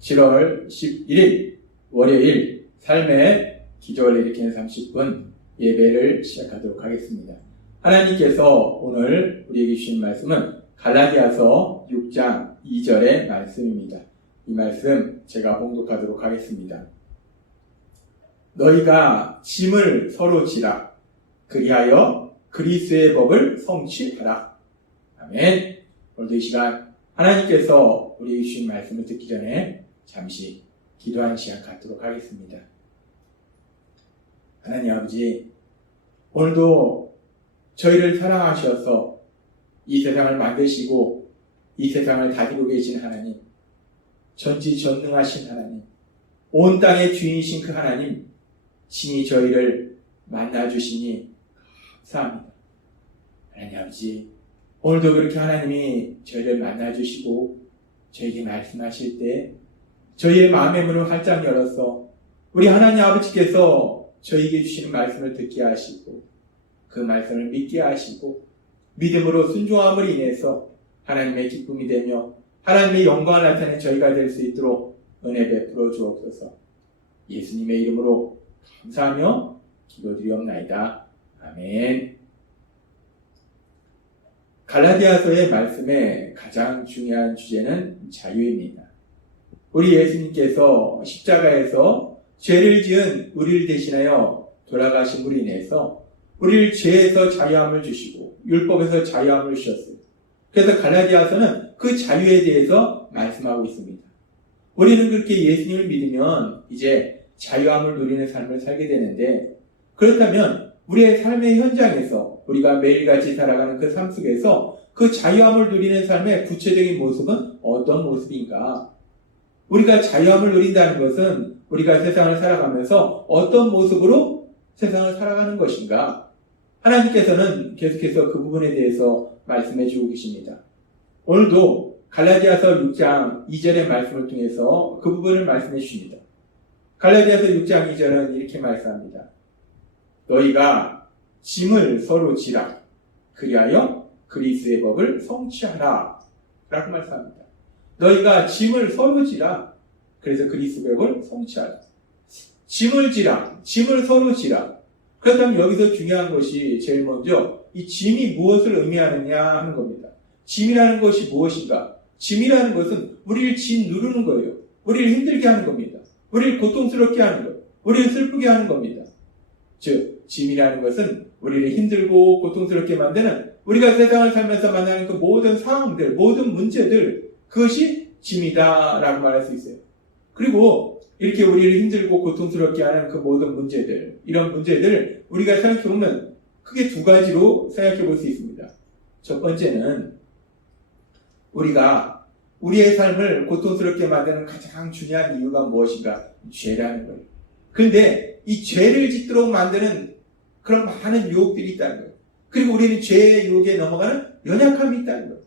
7월 11일 월요일 삶의 기적을 일으키는 30분 예배를 시작하도록 하겠습니다. 하나님께서 오늘 우리에게 주신 말씀은 갈라디아서 6장 2절의 말씀입니다. 이 말씀 제가 봉독하도록 하겠습니다. 너희가 짐을 서로 지라. 그리하여 그리스도의 법을 성취하라. 아멘. 오늘도 이 시간 하나님께서 우리에게 주신 말씀을 듣기 전에 잠시 기도하는 시간 갖도록 하겠습니다. 하나님 아버지, 오늘도 저희를 사랑하셔서 이 세상을 만드시고 이 세상을 다스리고 계신 하나님, 전지전능하신 하나님, 온 땅의 주인이신 그 하나님, 친히 저희를 만나주시니 감사합니다. 하나님 아버지, 오늘도 그렇게 하나님이 저희를 만나주시고 저에게 말씀하실 때 저희의 마음의 문을 활짝 열어서 우리 하나님 아버지께서 저희에게 주시는 말씀을 듣게 하시고 그 말씀을 믿게 하시고 믿음으로 순종함을 인해서 하나님의 기쁨이 되며 하나님의 영광을 나타내는 저희가 될 수 있도록 은혜 베풀어 주옵소서. 예수님의 이름으로 감사하며 기도드리옵나이다. 아멘. 갈라디아서의 말씀의 가장 중요한 주제는 자유입니다. 우리 예수님께서 십자가에서 죄를 지은 우리를 대신하여 돌아가심으로 인해서 우리를 죄에서 자유함을 주시고 율법에서 자유함을 주셨어요. 그래서 갈라디아서는 그 자유에 대해서 말씀하고 있습니다. 우리는 그렇게 예수님을 믿으면 이제 자유함을 누리는 삶을 살게 되는데, 그렇다면 우리의 삶의 현장에서 우리가 매일같이 살아가는 그 삶 속에서 그 자유함을 누리는 삶의 구체적인 모습은 어떤 모습인가? 우리가 자유함을 누린다는 것은 우리가 세상을 살아가면서 어떤 모습으로 세상을 살아가는 것인가? 하나님께서는 계속해서 그 부분에 대해서 말씀해 주고 계십니다. 오늘도 갈라디아서 6장 2절의 말씀을 통해서 그 부분을 말씀해 주십니다. 갈라디아서 6장 2절은 이렇게 말씀합니다. 너희가 짐을 서로 지라. 그리하여 그리스도의 법을 성취하라. 라고 말씀합니다. 너희가 짐을 서로 지라. 그래서 그리스도의 법을 성취하라. 짐을 지라. 짐을 서로 지라. 그렇다면 여기서 중요한 것이 제일 먼저 이 짐이 무엇을 의미하느냐 하는 겁니다. 짐이라는 것이 무엇인가? 짐이라는 것은 우리를 짓누르는 거예요. 우리를 힘들게 하는 겁니다. 우리를 고통스럽게 하는 거예요. 우리를 슬프게 하는 겁니다. 즉, 짐이라는 것은 우리를 힘들고 고통스럽게 만드는 우리가 세상을 살면서 만나는 그 모든 상황들, 모든 문제들, 그것이 짐이다라고 말할 수 있어요. 그리고 이렇게 우리를 힘들고 고통스럽게 하는 그 모든 문제들, 이런 문제들을 우리가 생각해보면 크게 두 가지로 생각해 볼 수 있습니다. 첫 번째는 우리가 우리의 삶을 고통스럽게 만드는 가장 중요한 이유가 무엇인가? 죄라는 거예요. 그런데 이 죄를 짓도록 만드는 그런 많은 유혹들이 있다는 거예요. 그리고 우리는 죄의 유혹에 넘어가는 연약함이 있다는 거예요.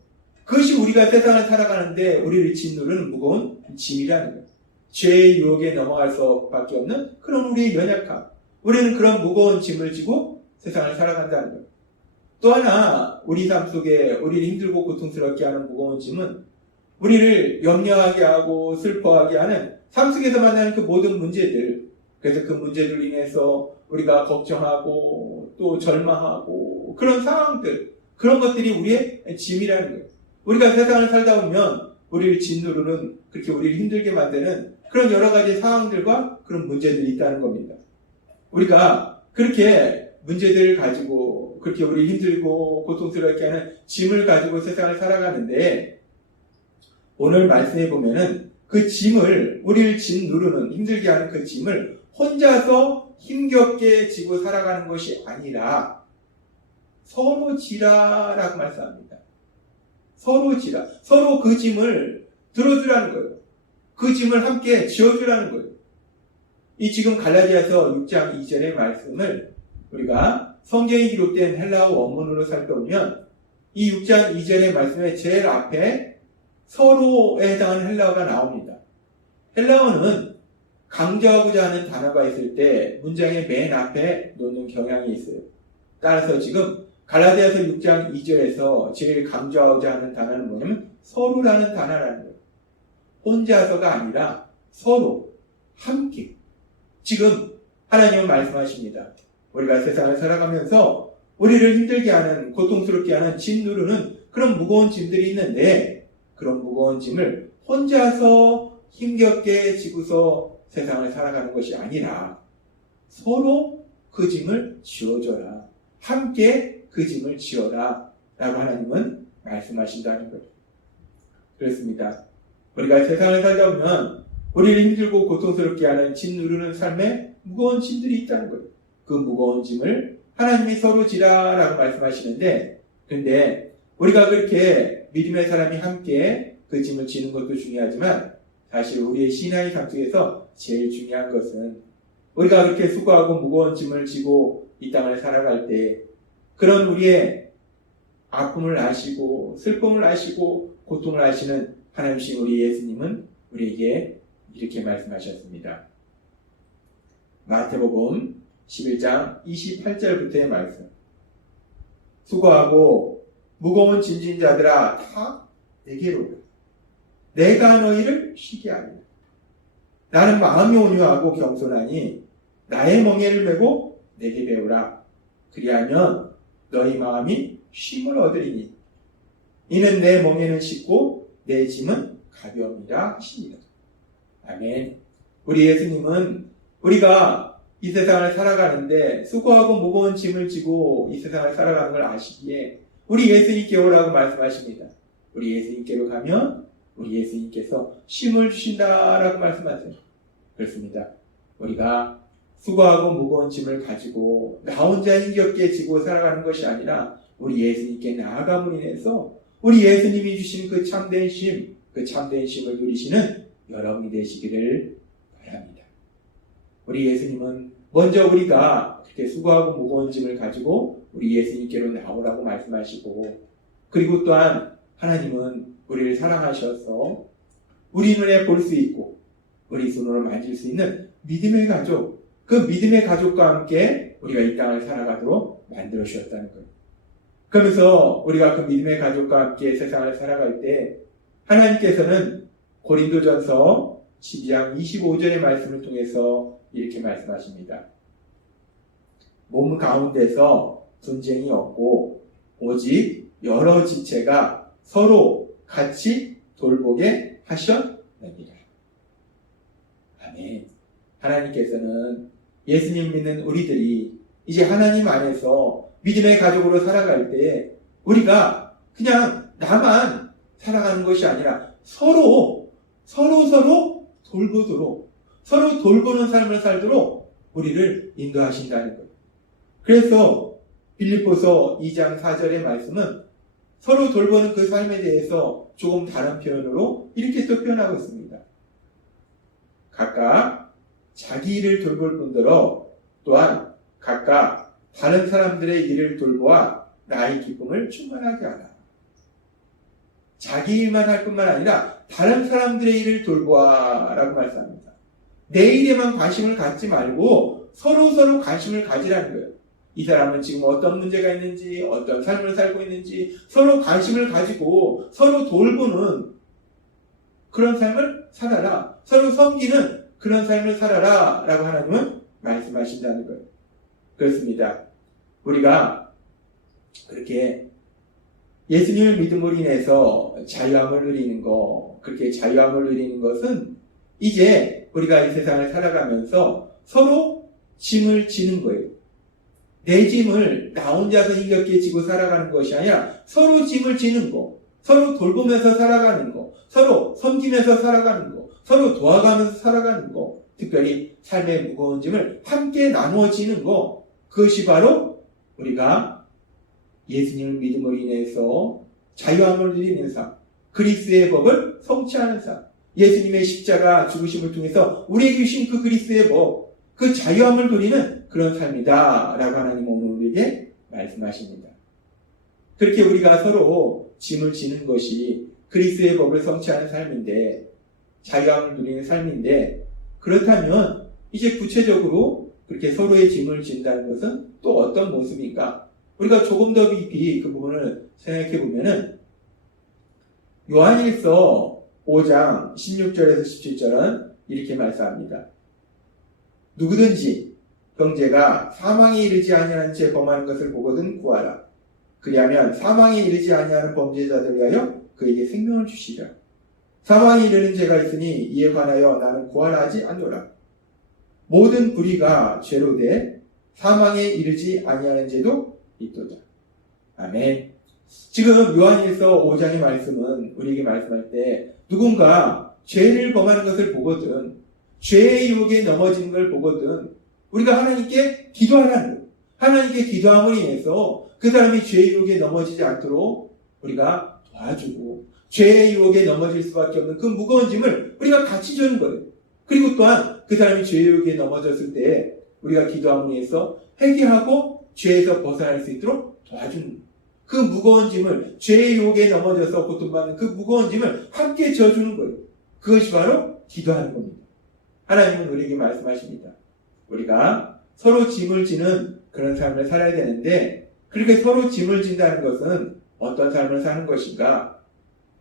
그것이 우리가 세상을 살아가는데 우리를 짓누르는 무거운 짐이라는 거예요. 죄의 유혹에 넘어갈 수밖에 없는 그런 우리의 연약함. 우리는 그런 무거운 짐을 지고 세상을 살아간다는 거예요. 또 하나 우리 삶 속에 우리를 힘들고 고통스럽게 하는 무거운 짐은 우리를 염려하게 하고 슬퍼하게 하는 삶 속에서 만나는 그 모든 문제들. 그래서 그 문제들로 인해서 우리가 걱정하고 또 절망하고 그런 상황들, 그런 것들이 우리의 짐이라는 거예요. 우리가 세상을 살다 보면 우리를 짓누르는, 그렇게 우리를 힘들게 만드는 그런 여러 가지 상황들과 그런 문제들이 있다는 겁니다. 우리가 그렇게 문제들을 가지고 그렇게 우리를 힘들고 고통스럽게 하는 짐을 가지고 세상을 살아가는데, 오늘 말씀해 보면은 그 짐을, 우리를 짓누르는, 힘들게 하는 그 짐을 혼자서 힘겹게 지고 살아가는 것이 아니라 서로 지라라고 말씀합니다. 서로 지라. 서로 그 짐을 들어주라는 거예요. 그 짐을 함께 지어주라는 거예요. 이 지금 갈라디아서 6장 2절의 말씀을 우리가 성경에 기록된 헬라어 원문으로 살펴보면 이 6장 2절의 말씀의 제일 앞에 서로에 해당하는 헬라어가 나옵니다. 헬라어는 강조하고자 하는 단어가 있을 때 문장의 맨 앞에 놓는 경향이 있어요. 따라서 지금 갈라디아서 6장 2절에서 제일 강조하고자 하는 단어는 뭐냐면 서로라는 단어라는 거예요. 혼자서가 아니라 서로 함께. 지금 하나님은 말씀하십니다. 우리가 세상을 살아가면서 우리를 힘들게 하는, 고통스럽게 하는 짐 누르는 그런 무거운 짐들이 있는데, 그런 무거운 짐을 혼자서 힘겹게 지고서 세상을 살아가는 것이 아니라 서로 그 짐을 지어줘라. 함께 그 짐을 지어라. 라고 하나님은 말씀하신다는 거예요. 그렇습니다. 우리가 세상을 살다 보면 우리를 힘들고 고통스럽게 하는 짐 누르는 삶에 무거운 짐들이 있다는 거예요. 그 무거운 짐을 하나님이 서로 지라라고 말씀하시는데, 근데 우리가 그렇게 믿음의 사람이 함께 그 짐을 지는 것도 중요하지만 사실 우리의 신앙의 삶 속에서 제일 중요한 것은 우리가 그렇게 수고하고 무거운 짐을 지고 이 땅을 살아갈 때 그런 우리의 아픔을 아시고 슬픔을 아시고 고통을 아시는 하나님이신 우리 예수님은 우리에게 이렇게 말씀하셨습니다. 마태복음 11장 28절부터의 말씀. 수고하고 무거운 짐진 자들아 다 내게로 오라. 내가 너희를 쉬게 하리라. 나는 마음이 온유하고 겸손하니 나의 멍에를 메고 내게 배우라. 그리하면 너희 마음이 쉼을 얻으리니 이는 내 멍에는 쉽고 내 짐은 가벼움이라 하시니라. 아멘. 우리 예수님은 우리가 이 세상을 살아가는데 수고하고 무거운 짐을 지고 이 세상을 살아가는 걸 아시기에 우리 예수님께 오라고 말씀하십니다. 우리 예수님께로 가면 우리 예수님께서 쉼을 주신다라고 말씀하세요. 그렇습니다. 우리가 수고하고 무거운 짐을 가지고 나 혼자 힘겹게 지고 살아가는 것이 아니라 우리 예수님께 나아감으로 인해서 우리 예수님이 주신 그 참된 쉼, 그 참된 쉼을 누리시는 여러분이 되시기를 바랍니다. 우리 예수님은 먼저 우리가 그렇게 수고하고 무거운 짐을 가지고 우리 예수님께로 나오라고 말씀하시고, 그리고 또한 하나님은 우리를 사랑하셔서 우리 눈에 볼 수 있고 우리 손으로 만질 수 있는 믿음의 가족, 그 믿음의 가족과 함께 우리가 이 땅을 살아가도록 만들어 주셨다는 거예요. 그러면서 우리가 그 믿음의 가족과 함께 세상을 살아갈 때 하나님께서는 고린도전서 12장 25절의 말씀을 통해서 이렇게 말씀하십니다. 몸 가운데서 분쟁이 없고 오직 여러 지체가 서로 같이 돌보게 하셨느니라. 아멘. 하나님께서는 예수님 믿는 우리들이 이제 하나님 안에서 믿음의 가족으로 살아갈 때 우리가 그냥 나만 살아가는 것이 아니라 서로 돌보도록, 서로 돌보는 삶을 살도록 우리를 인도하신다는 거예요. 그래서 빌립보서 2장 4절의 말씀은 서로 돌보는 그 삶에 대해서 조금 다른 표현으로 이렇게 또 표현하고 있습니다. 각각 자기 일을 돌볼 뿐더러 또한 각각 다른 사람들의 일을 돌보아 나의 기쁨을 충만하게 하라. 자기 일만 할 뿐만 아니라 다른 사람들의 일을 돌보아 라고 말씀합니다. 내 일에만 관심을 갖지 말고 서로 관심을 가지라는 거예요. 이 사람은 지금 어떤 문제가 있는지, 어떤 삶을 살고 있는지 서로 관심을 가지고 서로 돌보는 그런 삶을 살아라. 서로 섬기는 그런 삶을 살아라 라고 하나님은 말씀하신다는 거예요. 그렇습니다. 우리가 그렇게 예수님을 믿음으로 인해서 자유함을 누리는 거, 그렇게 자유함을 누리는 것은 이제 우리가 이 세상을 살아가면서 서로 짐을 지는 거예요. 내 짐을 나 혼자서 힘겹게 지고 살아가는 것이 아니라 서로 짐을 지는 거, 서로 돌보면서 살아가는 거, 서로 섬기면서 살아가는 거, 서로 도와가면서 살아가는 거, 특별히 삶의 무거운 짐을 함께 나누어지는 거, 그것이 바로 우리가 예수님을 믿음으로 인해서 자유함을 누리는 삶, 그리스도의 법을 성취하는 삶, 예수님의 십자가 죽으심을 통해서 우리에게 주신 그 그리스도의 법, 그 자유함을 누리는 그런 삶이다 라고 하나님 오늘 우리에게 말씀하십니다. 그렇게 우리가 서로 짐을 지는 것이 그리스도의 법을 성취하는 삶인데, 자유함을 누리는 삶인데, 그렇다면 이제 구체적으로 그렇게 서로의 짐을 진다는 것은 또 어떤 모습인가? 우리가 조금 더 깊이 그 부분을 생각해 보면은 요한일서 5장 16절에서 17절은 이렇게 말씀합니다. 누구든지 형제가 사망에 이르지 아니하는 죄 범하는 것을 보거든 구하라. 그리하면 사망에 이르지 아니하는 범죄자들 위하여 그에게 생명을 주시리라. 사망에 이르는 죄가 있으니 이에 관하여 나는 구하라 하지 않노라. 모든 불의가 죄로 돼 사망에 이르지 아니하는 죄도 있도다. 아멘. 지금 요한일서 5장의 말씀은 우리에게 말씀할 때 누군가 죄를 범하는 것을 보거든, 죄의 유혹에 넘어지는 걸 보거든 우리가 하나님께 기도하라는 거예요. 하나님께 기도함으로 인해서 그 사람이 죄의 유혹에 넘어지지 않도록 우리가 도와주고 죄의 유혹에 넘어질 수밖에 없는 그 무거운 짐을 우리가 같이 주는 거예요. 그리고 또한 그 사람이 죄의 유혹에 넘어졌을 때 우리가 기도함으로 인해서 회개하고 죄에서 벗어날 수 있도록 도와주는 거예요. 그 무거운 짐을, 죄의 유혹에 넘어져서 고통받는 그 무거운 짐을 함께 져주는 거예요. 그것이 바로 기도하는 겁니다. 하나님은 우리에게 말씀하십니다. 우리가 서로 짐을 지는 그런 삶을 살아야 되는데, 그렇게 서로 짐을 진다는 것은 어떤 삶을 사는 것인가?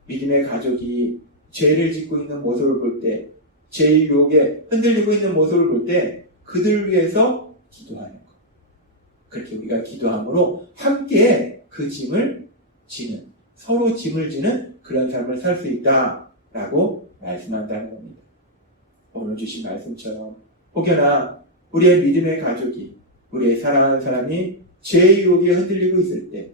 믿음의 가족이 죄를 짓고 있는 모습을 볼 때, 죄의 유혹에 흔들리고 있는 모습을 볼 때 그들을 위해서 기도하는 것. 그렇게 우리가 기도함으로 함께 그 짐을 지는, 서로 짐을 지는 그런 삶을 살 수 있다라고 말씀한다는 겁니다. 오늘 주신 말씀처럼 혹여나 우리의 믿음의 가족이, 우리의 사랑하는 사람이 죄의 유혹에 흔들리고 있을 때,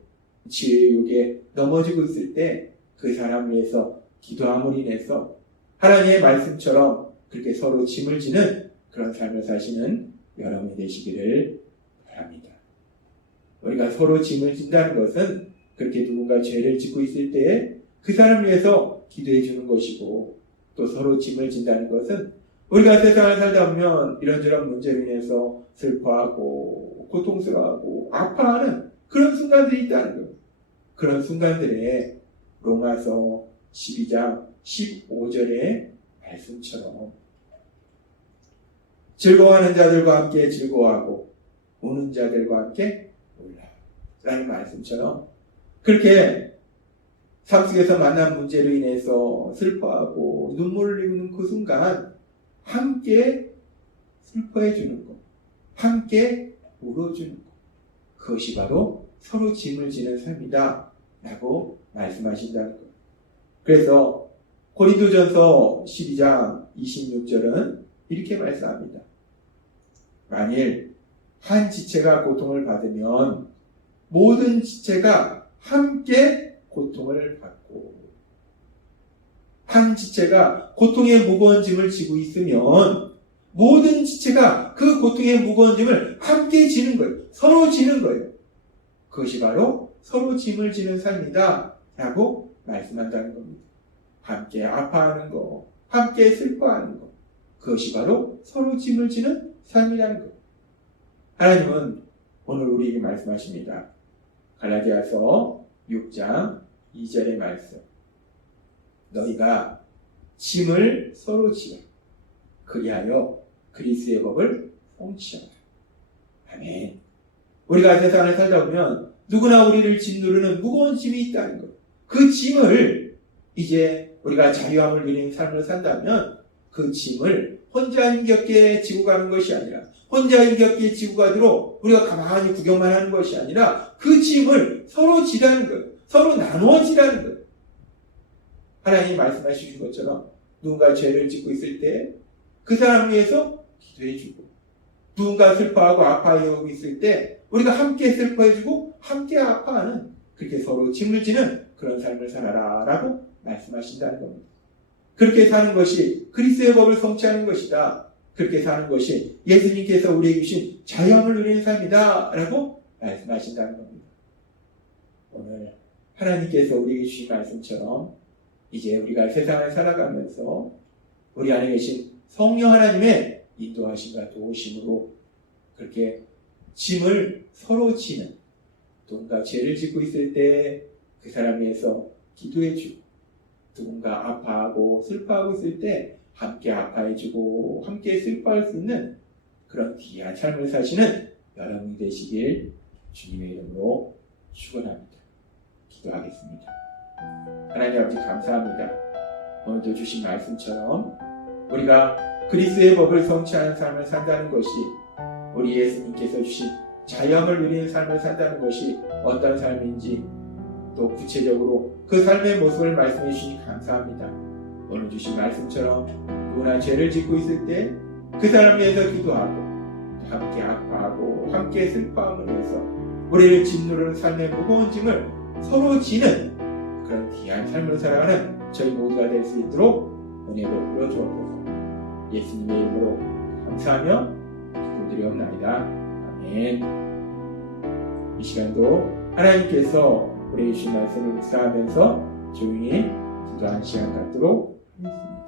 죄의 유혹에 넘어지고 있을 때 그 사람 위해서 기도함으로 인해서 하나님의 말씀처럼 그렇게 서로 짐을 지는 그런 삶을 사시는 여러분이 되시기를 바랍니다. 우리가 서로 짐을 진다는 것은 그렇게 누군가 죄를 짓고 있을 때에 그 사람을 위해서 기도해 주는 것이고, 또 서로 짐을 진다는 것은 우리가 세상을 살다 보면 이런저런 문제로 인해서 슬퍼하고 고통스러워하고 아파하는 그런 순간들이 있다는 거예요. 그런 순간들에 로마서 12장 15절의 말씀처럼 즐거워하는 자들과 함께 즐거워하고 우는 자들과 함께 울라 라는 말씀처럼 그렇게 삶 속에서 만난 문제로 인해서 슬퍼하고 눈물을 흘리는 그 순간 함께 슬퍼해 주는 것, 함께 울어주는 것, 그것이 바로 서로 짐을 지는 삶이다 라고 말씀하신다는 것. 그래서 고린도전서 12장 26절은 이렇게 말씀합니다. 만일 한 지체가 고통을 받으면 모든 지체가 함께 고통을 받고, 한 지체가 고통의 무거운 짐을 지고 있으면 모든 지체가 그 고통의 무거운 짐을 함께 지는 거예요. 서로 지는 거예요. 그것이 바로 서로 짐을 지는 삶이다 라고 말씀한다는 겁니다. 함께 아파하는 거, 함께 슬퍼하는 거, 그것이 바로 서로 짐을 지는 삶이라는 것. 하나님은 오늘 우리에게 말씀하십니다. 갈라디아서 6장 2절의 말씀. 너희가 짐을 서로 지라. 그리하여 그리스도의 법을 성취하라. 아멘. 우리가 세상을 살다 보면 누구나 우리를 짓누르는 무거운 짐이 있다는 것. 그 짐을 이제 우리가 자유함을 누리는 삶을 산다면 그 짐을 혼자 힘겹게 지고 가는 것이 아니라, 혼자 힘겹게 지고 가도록 우리가 가만히 구경만 하는 것이 아니라 그 짐을 서로 지라는 거예요. 서로 나누어 지라는 거예요. 하나님이 말씀하신 것처럼 누군가 죄를 짓고 있을 때 그 사람 위해서 기도해주고, 누군가 슬퍼하고 아파하고 있을 때 우리가 함께 슬퍼해주고 함께 아파하는, 그렇게 서로 짐을 지는 그런 삶을 살아라 라고 말씀하신다는 겁니다. 그렇게 사는 것이 그리스도의 법을 성취하는 것이다. 그렇게 사는 것이 예수님께서 우리에게 주신 자유함을 누리는 삶이다 라고 말씀하신다는 겁니다. 오늘 하나님께서 우리에게 주신 말씀처럼 이제 우리가 세상을 살아가면서 우리 안에 계신 성령 하나님의 인도하심과 도우심으로 그렇게 짐을 서로 지는, 누군가 죄를 짓고 있을 때 그 사람 위해서 기도해주고, 누군가 아파하고 슬퍼하고 있을 때 함께 아파해주고 함께 슬퍼할 수 있는 그런 귀한 삶을 사시는 여러분이 되시길 주님의 이름으로 축원합니다. 기도하겠습니다. 하나님 아버지 감사합니다. 오늘도 주신 말씀처럼 우리가 그리스도의 법을 성취하는 삶을 산다는 것이, 우리 예수님께서 주신 자유함을 누리는 삶을 산다는 것이 어떤 삶인지, 또 구체적으로 그 삶의 모습을 말씀해 주시니 감사합니다. 오늘 주신 말씀처럼 누구나 죄를 짓고 있을 때 그 사람을 위해서 기도하고, 함께 아파하고 함께 슬퍼함을 위해서 우리를 짓누르는 삶의 무거운 짐을 서로 지는 그런 귀한 삶을 살아가는 저희 모두가 될 수 있도록 은혜 베풀어 주옵소서. 예수님의 이름으로 감사하며 기도드리옵나이다. 아멘. 이 시간도 하나님께서 우리 주신 말씀을 묵상하면서 조용히 기도하는 시간 갖도록 하겠습니다.